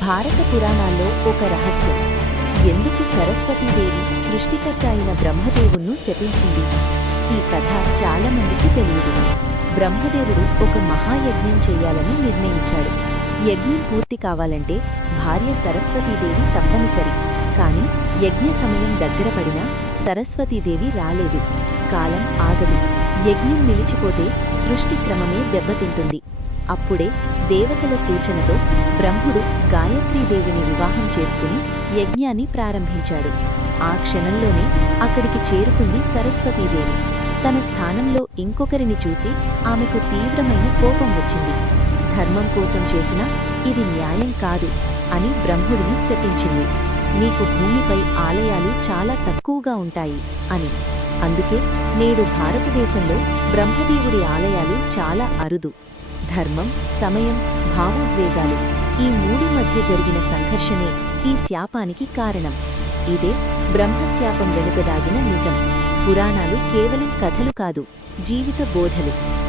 భారత పురాణాల్లో ఒక రహస్యం. ఎందుకు సరస్వతీదేవి సృష్టికర్త అయిన బ్రహ్మదేవుణ్ణు శపించింది? ఈ కథ చాలామందికి తెలియదు. బ్రహ్మదేవుడు ఒక మహాయజ్ఞం చెయ్యాలని నిర్ణయించాడు. యజ్ఞం పూర్తి కావాలంటే భార్య సరస్వతీదేవి తప్పనిసరి. కాని యజ్ఞ సమయం దగ్గర పడినా సరస్వతీదేవి రాలేదు. కాలం ఆగదు. యజ్ఞం నిలిచిపోతే సృష్టి క్రమమే దెబ్బతింటుంది. అప్పుడే దేవతల సూచనతో బ్రహ్ముడు గాయత్రీదేవిని వివాహం చేసుకుని యజ్ఞాన్ని ప్రారంభించాడు. ఆ క్షణంలోనే అక్కడికి చేరుకుంది సరస్వతీదేవి. తన స్థానంలో ఇంకొకరిని చూసి ఆమెకు తీవ్రమైన కోపం వచ్చింది. ధర్మం కోసం చేసినా ఇది న్యాయం కాదు అని బ్రహ్ముడిని శపించింది. నీకు భూమిపై ఆలయాలు చాలా తక్కువగా ఉంటాయి అని. అందుకే నేడు భారతదేశంలో బ్రహ్మదేవుడి ఆలయాలు చాలా అరుదు. ధర్మం, సమయం, భావోద్వేగాలు ఈ మూడు మధ్య జరిగిన సంఘర్షణే ఈ శాపానికి కారణం. ఇదే బ్రహ్మశాపం వెనుక దాగిన నిజం. పురాణాలు కేవలం కథలు కాదు, జీవిత బోధలు.